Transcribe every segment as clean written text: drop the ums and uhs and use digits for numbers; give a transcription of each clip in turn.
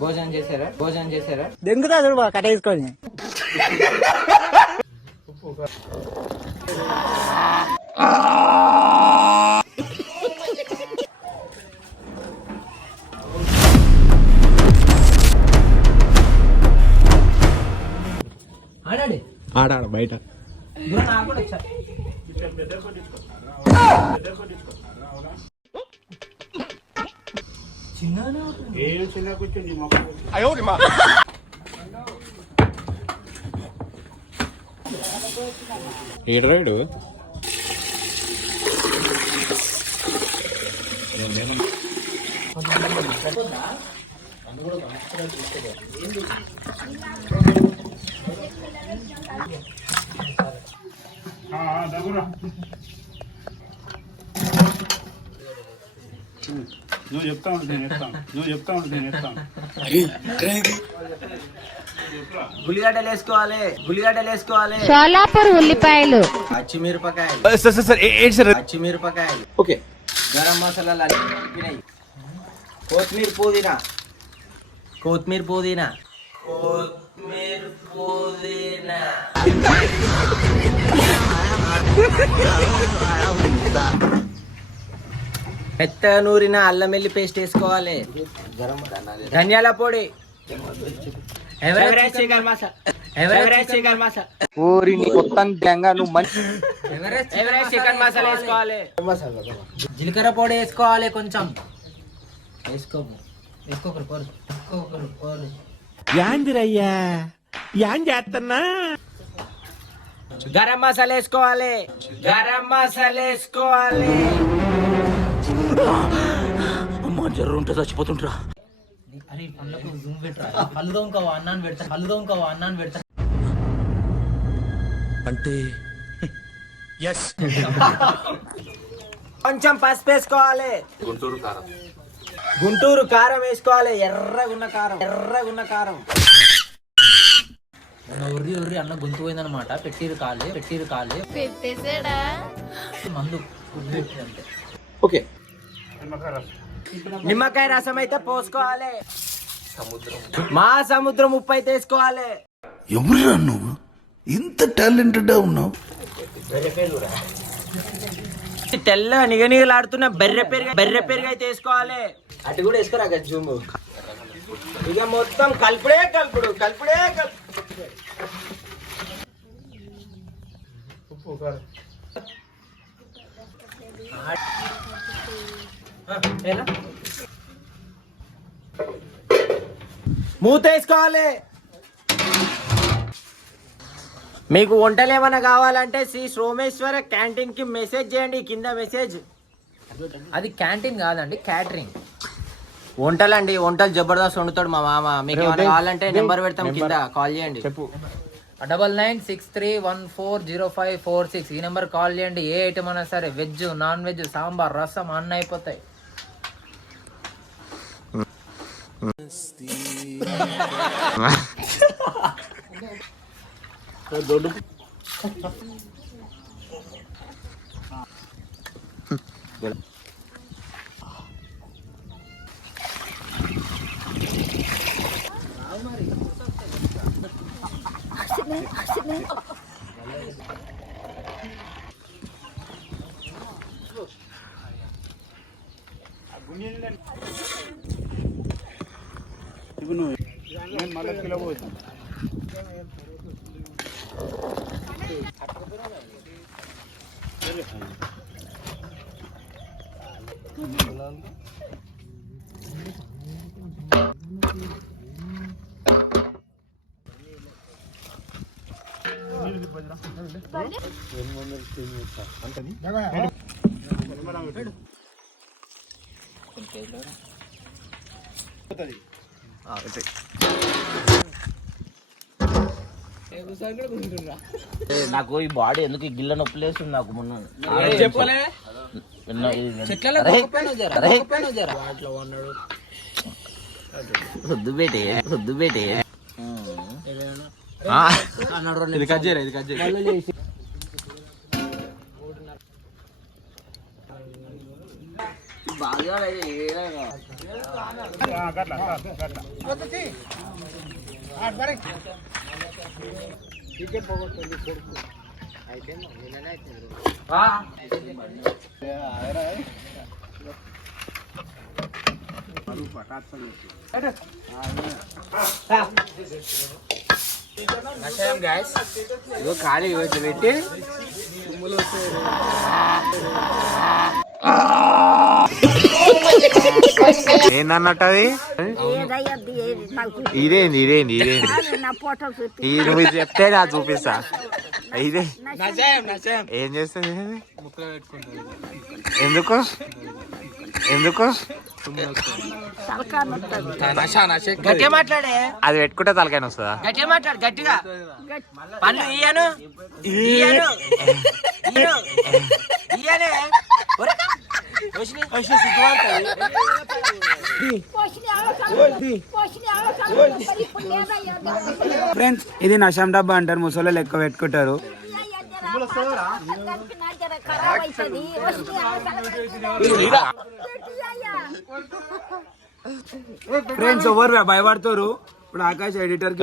భోజనం చేశారా దెంగుతా చూడు కట్టేసుకొని ఆడాడు బయట ఏడరాడు నువ్వు చెప్తా ఉంటే నేను చెప్తాను ఉల్లిగడ్డలు వేసుకోవాలి సోలాపూర్ ఉల్లిపాయలు పచ్చిమిరపకాయలు ఓకే గరం మసాలాలు అన్ని కలిపినాయి కొత్తిమీర పుదీనా మెత్తగా నూరిన అల్లం వెల్లి పేస్ట్ వేసుకోవాలి ధనియాల పొడి ఎవరెస్ట్ చికెన్ మసాలా ఊరిని మొత్తం గ్యాంగా నువ్వు మంచి ఎవరెస్ట్ చికెన్ మసాలా వేసుకోవాలి జీలకర్ర పొడి వేసుకోవాలి కొంచెం వేసుకోకరు యాందిరయ్యా యాన్ చేస్తున్నా గరం మసాలా వేసుకోవాలి అమ్మా జర్ర ఉంటే చచ్చిపోతుంటరా అరే పండ్లకు జూమ్ పెట్టరా కళ్ళు దొంగ అన్నాన్ని పెడతా అంటే కొంచెం పసుపు వేసుకోవాలి గుంటూరు కారం వేసుకోవాలి ఎర్రగున్న కారం ఉర్రి అన్న గొంతు పోయిందనమాట పెట్టిరు కాళ్ళు పెట్టేసాడా మందు అంతే ఓకే నిమ్మకాయ రసం అయితే పోసుకోవాలి మా సముద్రం ఉప్పు అయితే వేసుకోవాలి ఎవరురా నువ్వు ఇంత టాలెంటెడ్ ఉన్నావు తెల్ల నిగనిగలాడుతున్న బెర్రె పెరుగు అయితే వేసుకోవాలి అటు కూడా వేసుకోరా జూము ఇక మొత్తం కలుపుడు మూత వేసుకోవాలి మీకు వంటలు ఏమైనా కావాలంటే శ్రీ సోమేశ్వర క్యాంటీన్ కి మెసేజ్ చేయండి కింద మెసేజ్ అది క్యాంటీన్ కాదండి క్యాటరింగ్ వంటలు జబర్దస్త్ వండుతాడు మా మామ మీకు ఏమైనా కావాలంటే నెంబర్ పెడతాం కింద కాల్ చేయండి చెప్పు 9963140546 ఈ నెంబర్ కాల్ చేయండి ఏ ఐటమ్ అయినా సరే veg non veg sambar rasam అన్న అయిపోతాయి మళ్ళీ కిలో పోతాం నాకు ఈ బాడీ ఎందుకు గిల్ల నొప్పి లేస్తుంది నాకు మొన్న చెప్పలే రుద్దు బేటే ఇది కజ్జేరా బాగా ఖాళీ పెట్టి ఏందన్నట్టు అది ఇదేంది ఇదేంది ఇదేంది ఇది నువ్వు ఇది చెప్తే నా చూపిస్తా ఇదే ఏం చేస్తుంది ఇది? ఎందుకు ఎందుకు గట్టిగా మాట్లాడే, అది పెట్టుకుంటే తలకాయ వస్తుందా? గట్టిగా మాట్లాడు, గట్టిగా. పళ్ళు ఇయ్యను ఇయ్యను ఇయ్యను ఇయ్యనే. ఒరే, ఫ్రెండ్స్ ఇది నషం డబ్బా అంటారు, ముసలో లెక్క పెట్టుకుంటారు. ఫ్రెండ్స్ ఎవరు భయపడతారు. ఇప్పుడు ఆకాశ్ ఎడిటర్ కి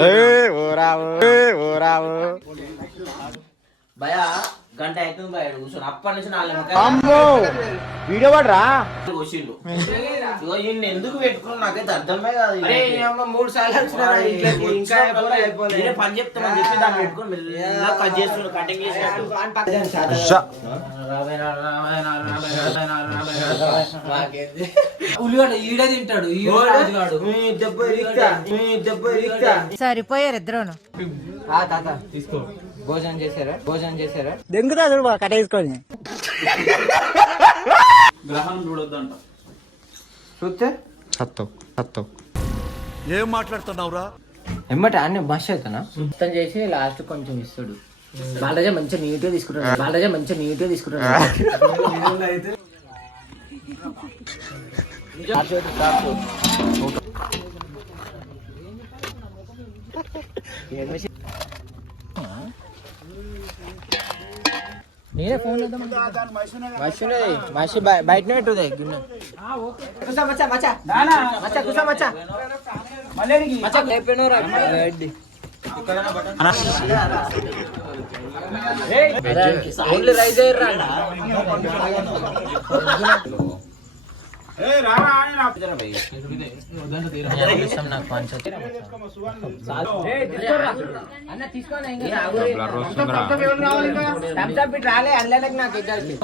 భయ గంట అవుతుంది భయ కూర్చొని అప్పటి నుంచి నాలుగు వీడియో పడరా కోసిళ్ళు ఎందుకు పెట్టుకున్నా నాకైతే అర్థమే కాదు. 3 సార్లు వచ్చినారా ఇంట్లోకి, ఇంకా నేనే పని చెప్తామని చెప్పి దాన్ని పెట్టుకుని మెల్లగా కట్ చేస్తున్నాడు, కటింగ్ చేసినట్టు. ఉల్లిగడ్డ ఈడ తింటాడు, సరిపోయారు ఇద్దరును. తాత తీసుకో. భోజనం చేశారా? భోజనం చేశారా? దెంగుతా చూడు బాగా కట్టేసుకొని. చూస్తే ఏం మాట్లాడుతున్నావురా? ఎమ్మటి అన్ని బస్ అవుతానా మొత్తం చేసి లాస్ట్ కొంచెం ఇస్తాడు. బాలరాజా మంచిగా నీట్గా తీసుకుంటాడు, బాలరాజా మంచిగా నీట్గా తీసుకుంటాడు. నేనే ఫోన్ మనిషి బయటనే పెట్టుదే గిన్నె. కూసా మచ్చా మచ్చా మచ్చా కూసా మచ్చా మచ్చా లేపినోరా ఓన్లీ రైస్ అయ్యారా? రాలే అల్లకి నాకు ఇద్దరికి